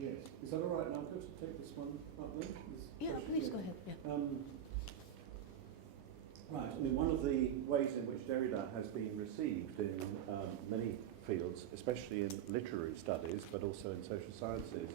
Yes. Is that all right, Naoko, to take this one up then? Yeah, please go ahead. Yeah. Right. I mean, one of the ways in which Derrida has been received in many fields, especially in literary studies, but also in social sciences,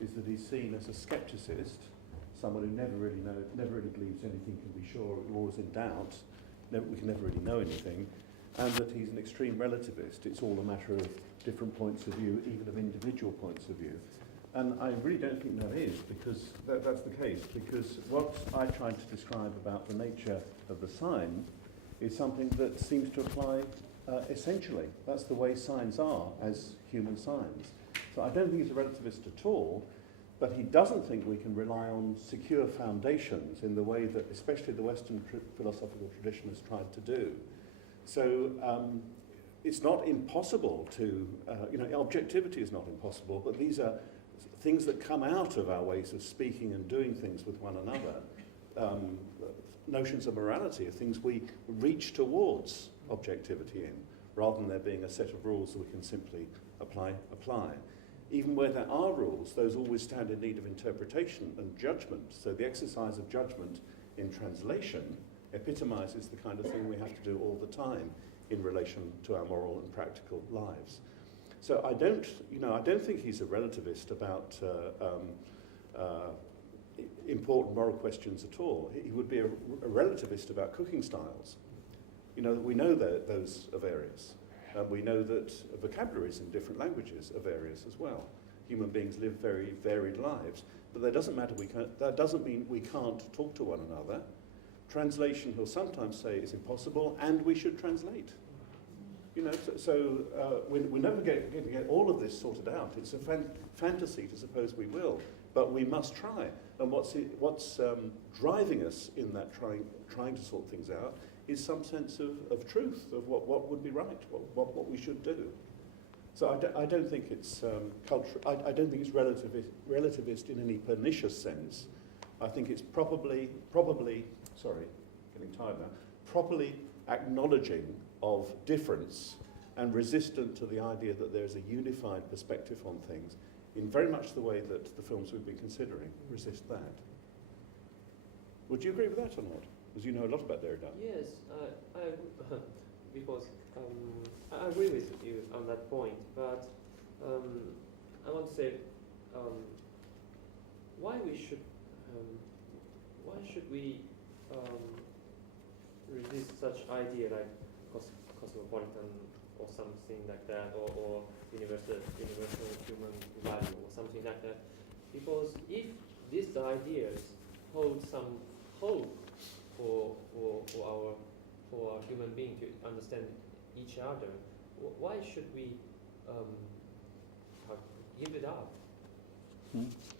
is that he's seen as a skepticist, someone who never really believes anything can be sure, always in doubt, we can never really know anything, and that he's an extreme relativist. It's all a matter of different points of view, even of individual points of view. And I really don't think that is, because that's the case, because what I tried to describe about the nature of the sign is something that seems to apply essentially. That's the way signs are as human signs. So I don't think he's a relativist at all, but he doesn't think we can rely on secure foundations in the way that especially the Western philosophical tradition has tried to do. So it's not impossible to, objectivity is not impossible, but these are things that come out of our ways of speaking and doing things with one another. Notions of morality are things we reach towards objectivity in, rather than there being a set of rules that we can simply apply. Even where there are rules, those always stand in need of interpretation and judgment. So the exercise of judgment in translation epitomizes the kind of thing we have to do all the time in relation to our moral and practical lives. So I don't think he's a relativist about important moral questions at all. He would be a relativist about cooking styles. We know that those are various. We know that vocabularies in different languages are various as well. Human beings live very varied lives, but that doesn't mean we can't talk to one another. Translation, he'll sometimes say, is impossible, and we should translate. We're never going to get all of this sorted out. It's a fantasy to suppose we will, but we must try. And what's driving us in that trying to sort things out is some sense of truth, of what would be right, what we should do. So I don't think it's I don't think it's relativist in any pernicious sense. I think it's probably, sorry, getting tired now, properly acknowledging of difference and resistant to the idea that there's a unified perspective on things in very much the way that the films we've been considering resist that. Would you agree with that or not? Because you know a lot about Derrida. Yes, because I agree with you on that point, but I want to say why should we resist such idea like cosmopolitan or something like that, or universal human value or something like that? Because if these ideas hold some hope for our human being to understand each other, why should we give it up?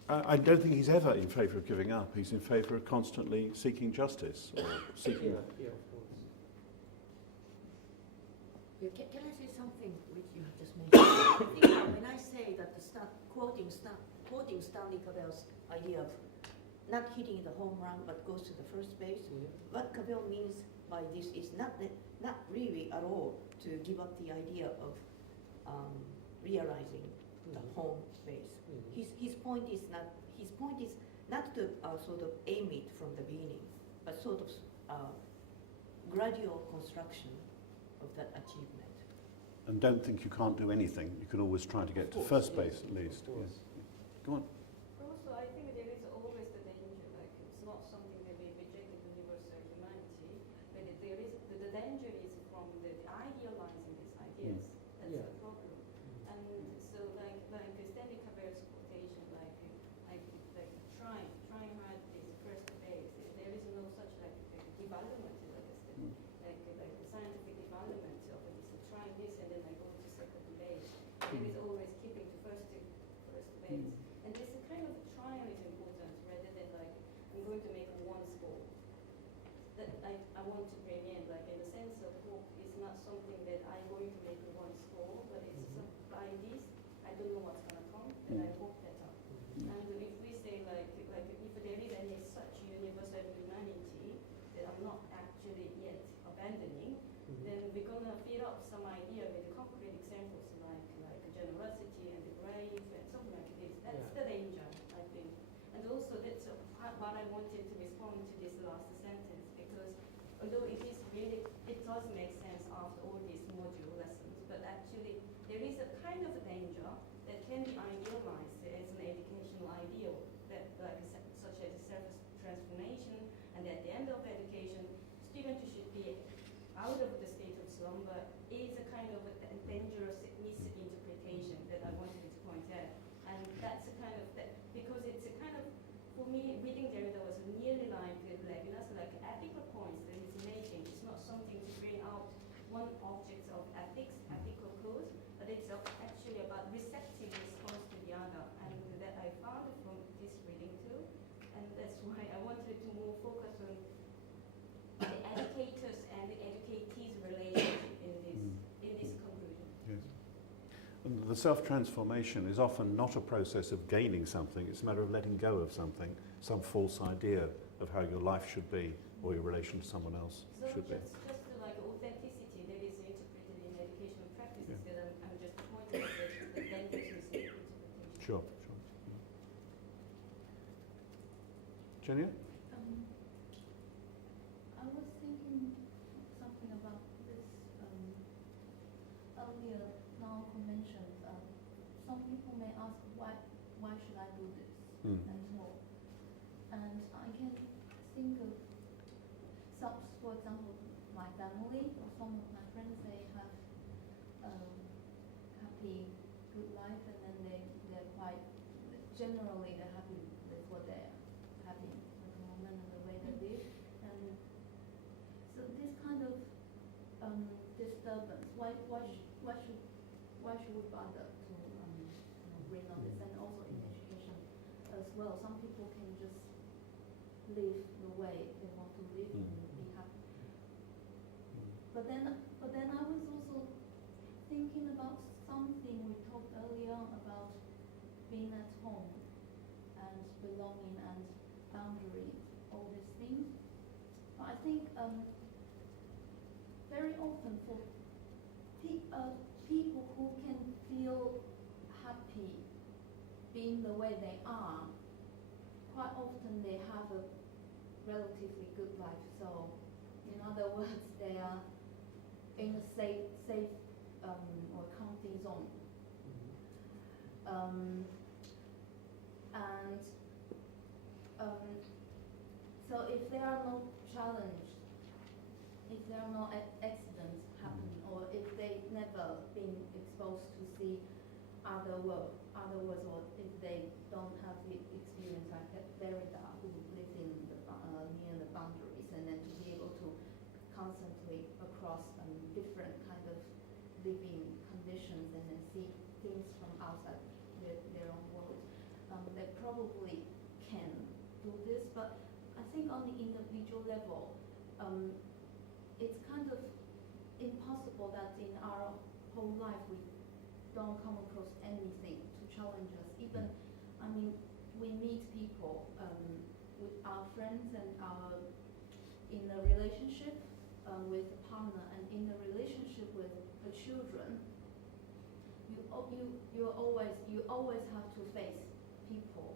I don't think he's ever in favour of giving up. He's in favour of constantly seeking justice or seeking. Yeah, of course. Can I say something which you have just mentioned? I think when I say that quoting Stanley Cavell's idea of not hitting the home run but goes to the first base, what Cavell means by this is not really at all to give up the idea of realizing the home base. His point is not to sort of aim it from the beginning, but sort of gradual construction of that achievement. And don't think you can't do anything. You can always try to get to first base at least. Yes. Go on. Also, I think there is always the danger, like it's not something that we reject universal humanity, but there is the danger is from the idealizing these ideas. That's the problem. And so like Stanley Cavell's quotation, like trying hard is first base. There is no such development, like the scientific development of this. Trying this and then I go to second base. There is always keeping to first base. And this kind of trial is important rather than I'm going to make one score. That I want to bring in, in the sense of hope is not something that I'm going to make one score, but it's by this, I don't know what's going to come, and I hope better. And if we say if there is any such universal humanity that I'm not actually yet abandoning, then we're going to fill up some idea with concrete examples like generosity and the brave and something like this. That's does make sense after all these module lessons, but actually there is a kind of danger that can be idealized as an educational ideal, that like such as self-transformation, and at the end of education, students should be out of the state of slumber is a kind of a dangerous misinterpretation that I wanted to point out. And that's a kind of, because it's a kind of, for me, reading Derrida was nearly like Levinas, like ethical points that he's making. It's not something to bring out one object of ethics, ethical code, but it's actually about receptive response to the other. And that I found from this reading too. And that's why I wanted to more focus on the educators and the educatees relationship in this conclusion. Yes. And the self-transformation is often not a process of gaining something, it's a matter of letting go of something, some false idea of how your life should be or your relation to someone else So should be. just like authenticity that is interpreted in educational practices that I'm just pointing at the dangerous misinterpretation. Sure, sure. Genia? I was thinking something about this earlier. Naoko mentioned some people may ask why should I do this and more, and I can think of some, for example, my family or some of my friends. They have happy, good life, and then they're quite generally they're happy with what they're having at the moment and the way they live. And so this kind of disturbance, why should we bother to bring on this? And also in education as well, some people can just live the way they want to live and be happy. But then I was also thinking about something we talked earlier about being at home and belonging and boundaries, all these things. But I think very often for people who can feel happy being the way they are, quite often they have a relatively good life. So, in other words, they are in a safe or comfy zone. So if there are no challenges, if there are no accidents happening, or if they never been exposed to see other worlds, or if they don't have the experience like Derrida, who lives in the near the boundaries, and then to be able to constantly across different kind of living conditions and then see things from outside their own world, they probably can do this. But I think on the individual level, it's kind of impossible that in our whole life we don't come across anything to challenge us. Even, I mean, we meet people with our friends and in a relationship with a partner, and in a relationship with the children, you always have to face people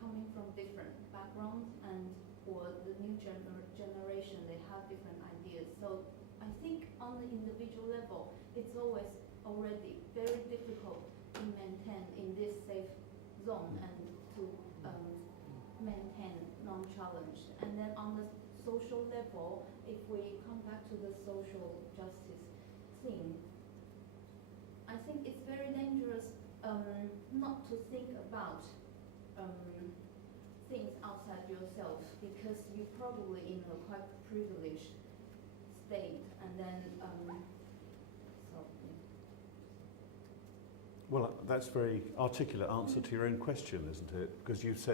coming from different backgrounds, and or the new generation, they have different ideas. So I think on the individual level, it's already very difficult to maintain in this safe zone and to maintain non-challenge. And then on the social level, if we come back to the social justice thing, I think it's very dangerous not to think about things outside yourself, because you're probably in a quite privileged state, and then so. Yeah. Well, that's a very articulate answer to your own question, isn't it? Because you've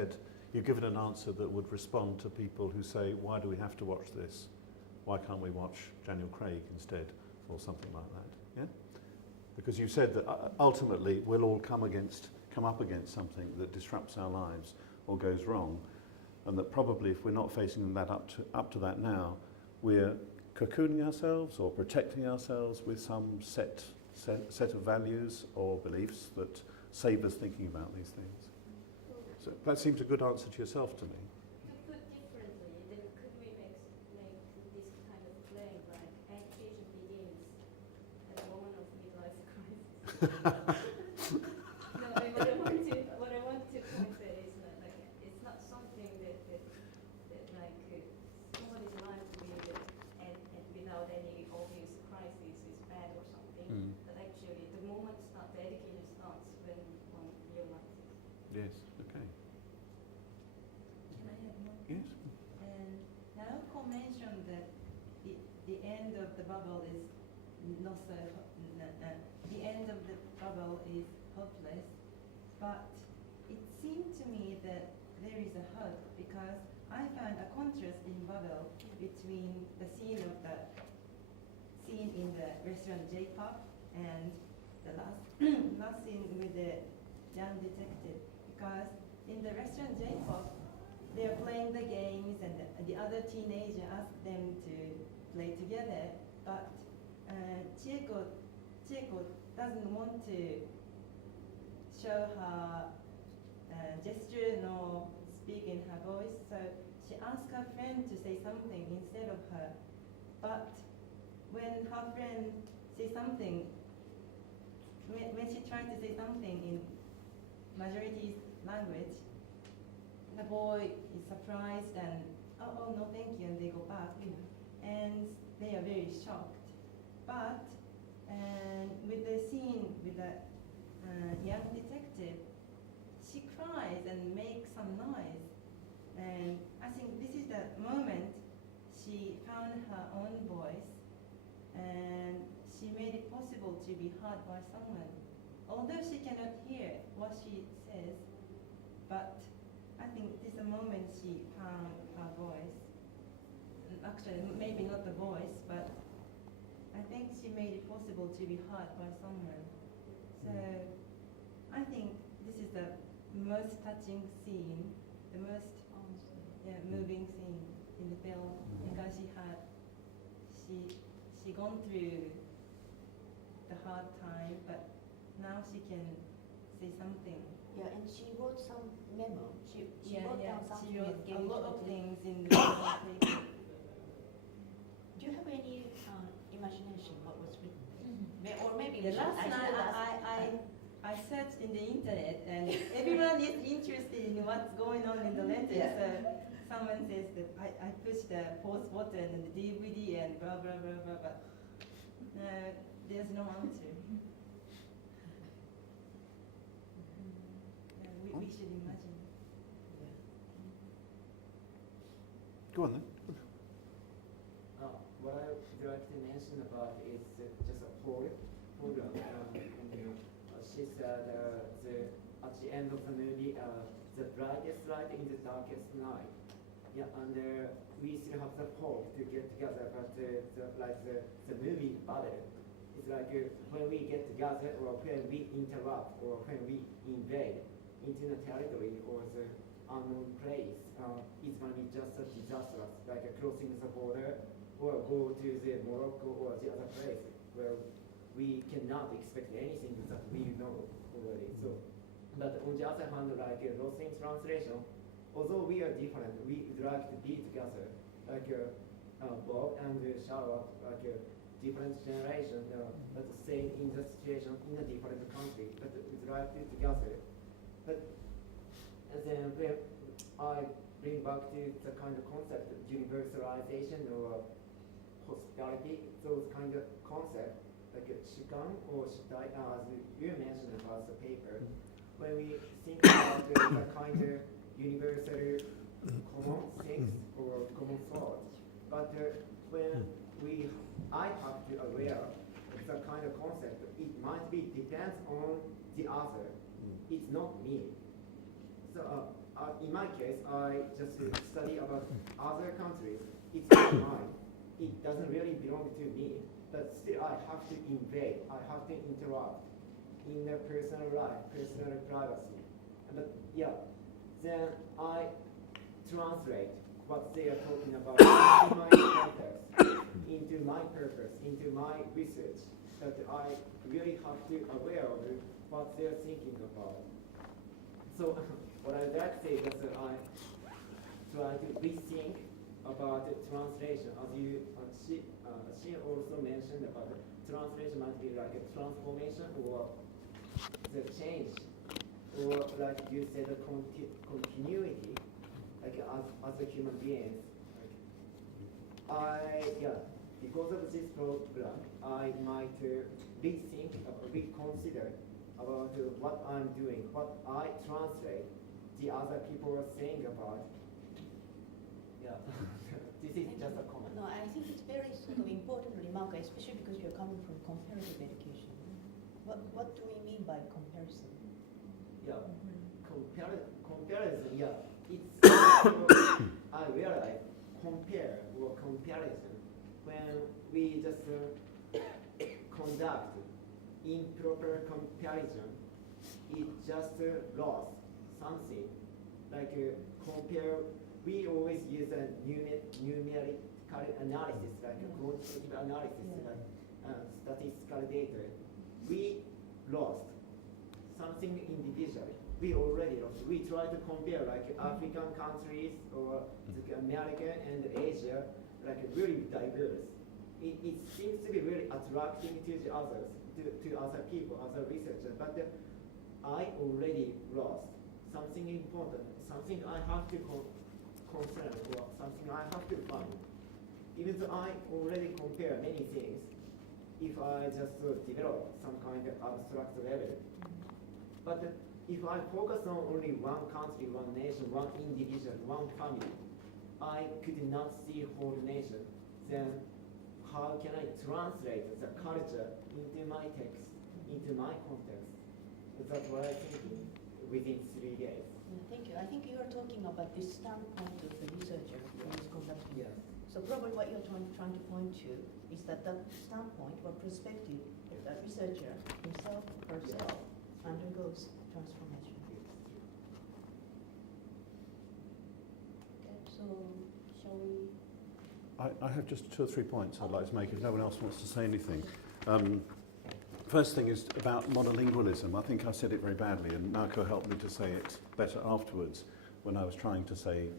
given an answer that would respond to people who say, why do we have to watch this? Why can't we watch Daniel Craig instead, or something like that? Yeah. Because you said that ultimately we'll all come up against something that disrupts our lives or goes wrong, and that probably if we're not facing that up to that now, we're cocooning ourselves or protecting ourselves with some set of values or beliefs that save us thinking about these things. So that seems a good answer to yourself to me. To put differently, then could we make this kind of claim No, what I want to point there is that like it's not something that like somebody's life to be and without any obvious crisis is bad or something. But actually, the moment the education starts when one realizes. Yes, okay. Can I have one? Yes. And Naoko mentioned that the end of the bubble is not so, the end of the bubble is hopeless, but it seemed to me that there is a hope because I found a contrast in bubble between the scene in the restaurant J-pop and the last scene with the young detective, because in the restaurant J-pop they are playing the games and the other teenager asked them to play together, but Chieko doesn't want to show her gesture nor speak in her voice, so she asked her friend to say something instead of her. But when her friend says something, when she tried to say something in majority language, the boy is surprised and, oh no thank you, and they go back. And they are very shocked. But with the scene with the young detective, she cries and makes some noise. And I think this is the moment she found her own voice and she made it possible to be heard by someone. Although she cannot hear what she says, but I think this is the moment she found her voice. And actually, maybe not the voice, but I think she made it possible to be heard by someone. So I think this is the most touching scene, the most moving scene in the film, because she gone through the hard time, but now she can say something. Yeah, and she wrote some memo. She wrote down something She wrote and gave a it lot to of the- things in the paper. Do you have any imagination what was written? Or maybe The we should- last I night should ask- I searched in the internet and everyone is interested in what's going on in the letter. So someone says that I pushed the pause button and the DVD and blah blah blah blah, but there's no answer. We should imagine. Go on then. What I would like to mention about is just a program. She said at the end of the movie, the brightest light in the darkest night. Yeah, and we still have the hope to get together, but the movie battle, it's like when we get together or when we interrupt or when we invade into the territory or the unknown place, it's going to be just as disastrous, like crossing the border or go to the Morocco or the other place where we cannot expect anything that we know already. So, but on the other hand, like lost in translation, although we are different, we would like to be together, like Bob and Charlotte, like different generation, but same in the situation in a different country, but we'd like to together. But then when I bring back to the kind of concept of universalization or hospitality, those kind of concepts, like shikan or shitai, as you mentioned about the paper, when we think about the kind of universal common things or common thought, but when I have to aware of the kind of concept, it might be depends on the other. It's not me. So in my case, I just study about other countries. It's not mine. It doesn't really belong to me. But still, I have to invade. I have to interrupt in their personal life, personal privacy. But yeah, then I translate what they are talking about into my context, into my purpose, into my research. That I really have to aware of what they're thinking about. So what I would like to say is that I try to rethink about translation. She also mentioned about translation might be like a transformation or the change, or like you said, the continuity, like as a human beings. Because of this program, I might rethink, reconsider about what I'm doing, what I translate, the other people are saying about. Yeah, this is just a comment. No, I think it's very sort of important remark, especially because you're coming from comparative education. What do we mean by comparison? Yeah, comparison. Yeah, it's. I realize compare or comparison when we just conduct improper comparison, it just lost something. Like compare. We always use a numerical analysis, like a quantitative analysis, like statistical data. We lost something individually. We already lost. We try to compare like African countries or America and Asia, like really diverse. It seems to be really attractive to the others, to other people, other researchers. But I already lost something important, something I have to concern or something I have to find. Even though I already compare many things, if I just develop some kind of abstract level. But if I focus on only one country, one nation, one individual, one family, I could not see whole nation. Then how can I translate the culture into my text, into my context? That's what I'm thinking within 3 days. Thank you. I think you are talking about this standpoint of the researcher who is conducting. Yes. So probably what you're trying to point to is that standpoint or perspective of that researcher himself or herself undergoes transformation. Okay, so shall we? I have just 2 or 3 points I'd like to make if no one else wants to say anything. First thing is about monolingualism. I think I said it very badly, and Naoko helped me to say it better afterwards when I was trying to say,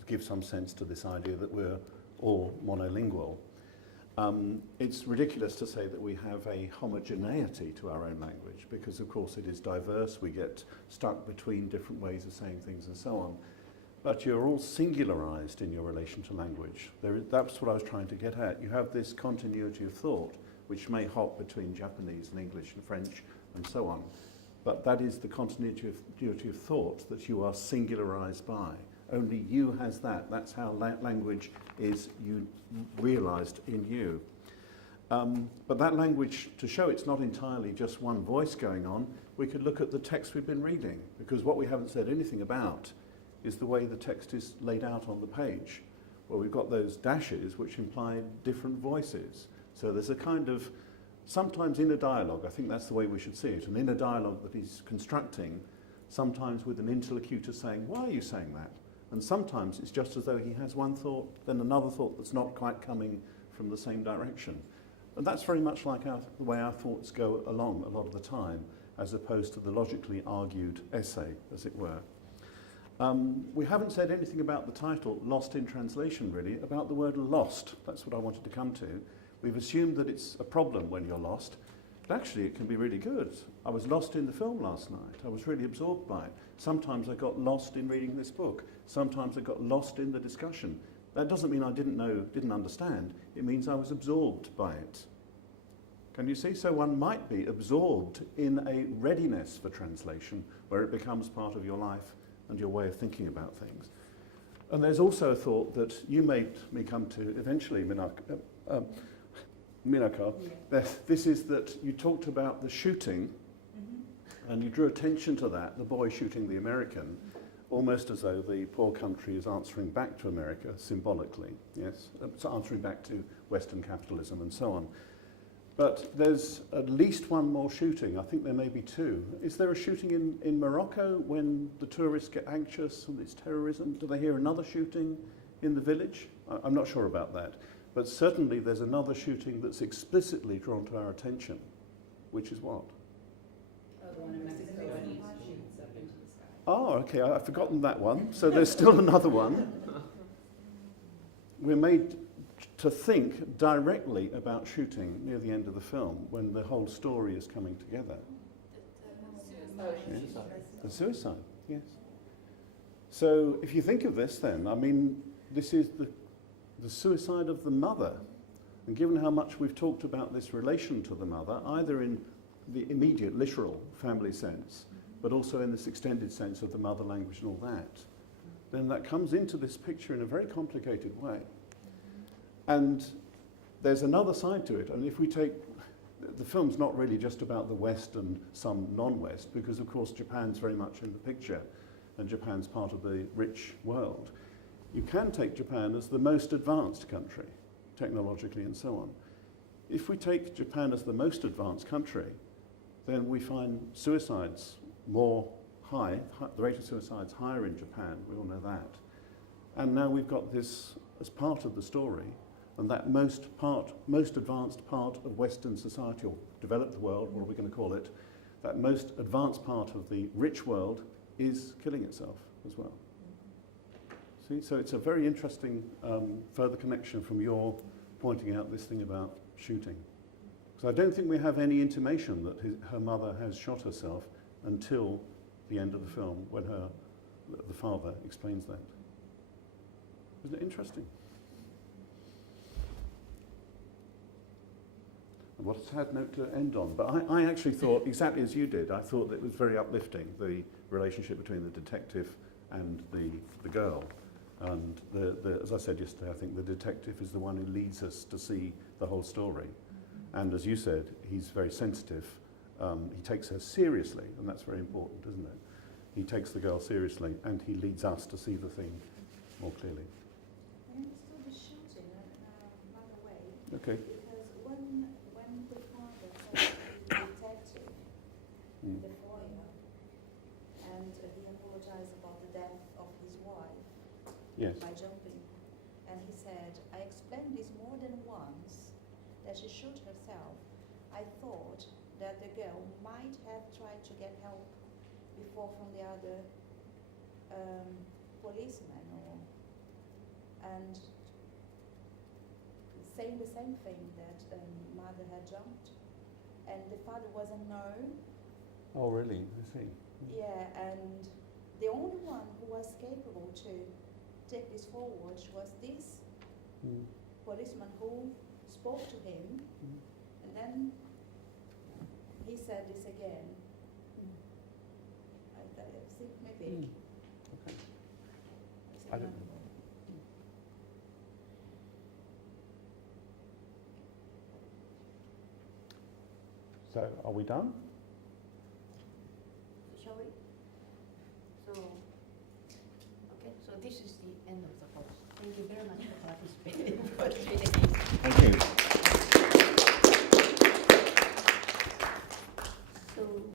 to give some sense to this idea that we're all monolingual. It's ridiculous to say that we have a homogeneity to our own language, because of course it is diverse. We get stuck between different ways of saying things and so on. But you're all singularized in your relation to language. That's what I was trying to get at. You have this continuity of thought, which may hop between Japanese and English and French and so on. But that is the continuity of thought that you are singularized by. Only you has that. That's how language is realized in you. But that language, to show it's not entirely just one voice going on, we could look at the text we've been reading, because what we haven't said anything about is the way the text is laid out on the page, where we've got those dashes which imply different voices. So there's a kind of, sometimes inner dialogue, I think that's the way we should see it, an inner dialogue that he's constructing, sometimes with an interlocutor saying, why are you saying that? And sometimes it's just as though he has one thought, then another thought that's not quite coming from the same direction. And that's very much like the way our thoughts go along a lot of the time, as opposed to the logically argued essay, as it were. We haven't said anything about the title, Lost in Translation, really, about the word lost. That's what I wanted to come to. We've assumed that it's a problem when you're lost, but actually it can be really good. I was lost in the film last night. I was really absorbed by it. Sometimes I got lost in reading this book. Sometimes I got lost in the discussion. That doesn't mean I didn't understand. It means I was absorbed by it. Can you see? So one might be absorbed in a readiness for translation, where it becomes part of your life and your way of thinking about things. And there's also a thought that you made me come to eventually, Minako. This is that you talked about the shooting, and you drew attention to that, the boy shooting the American, almost as though the poor country is answering back to America symbolically, yes? So answering back to Western capitalism and so on. But there's at least one more shooting. I think there may be 2. Is there a shooting in Morocco when the tourists get anxious and it's terrorism? Do they hear another shooting in the village? I'm not sure about that. But certainly there's another shooting that's explicitly drawn to our attention, which is what? The one in Mexico when he shoots up into the sky. Oh, okay, I've forgotten that one. So there's still another one. we're made to think directly about shooting near the end of the film when the whole story is coming together. Yes. The suicide, yes. So if you think of this then, I mean, this is the suicide of the mother. And given how much we've talked about this relation to the mother, either in the immediate literal family sense, but also in this extended sense of the mother language and all that, then that comes into this picture in a very complicated way. And there's another side to it. And if we take, the film's not really just about the West and some non-West, because of course Japan's very much in the picture, and Japan's part of the rich world. You can take Japan as the most advanced country, technologically and so on. If we take Japan as the most advanced country, then we find suicides more high, the rate of suicides higher in Japan, we all know that. And now we've got this as part of the story, and that most advanced part of Western society, or developed world, what are we going to call it, that most advanced part of the rich world is killing itself as well. See, so it's a very interesting further connection from your pointing out this thing about shooting. So I don't think we have any intimation that her mother has shot herself until the end of the film, when the father explains that. Isn't it interesting? And what a sad note to end on. But I actually thought, exactly as you did, I thought that it was very uplifting, the relationship between the detective and the girl. And as I said yesterday, I think the detective is the one who leads us to see the whole story. And as you said, he's very sensitive. He takes her seriously, and that's very important, isn't it? He takes the girl seriously, and he leads us to see the thing more clearly. I understood the shooting another way. Okay. Because when the father said to the detective in the foyer, and he apologized about the death of his wife Yes. by jumping, and he said, I explained this more than once, that she shot herself. I thought that the girl might have tried to get help before from the other policeman, and saying the same thing, that mother had jumped, and the father wasn't known. Oh, really? I see. Yeah, and the only one who was capable to take this forward was this policeman who spoke to him, and then he said this again. I think maybe. Okay. I don't know. So, are we done? Shall we? So, okay, so this is the end of the talk. Thank you very much for participating.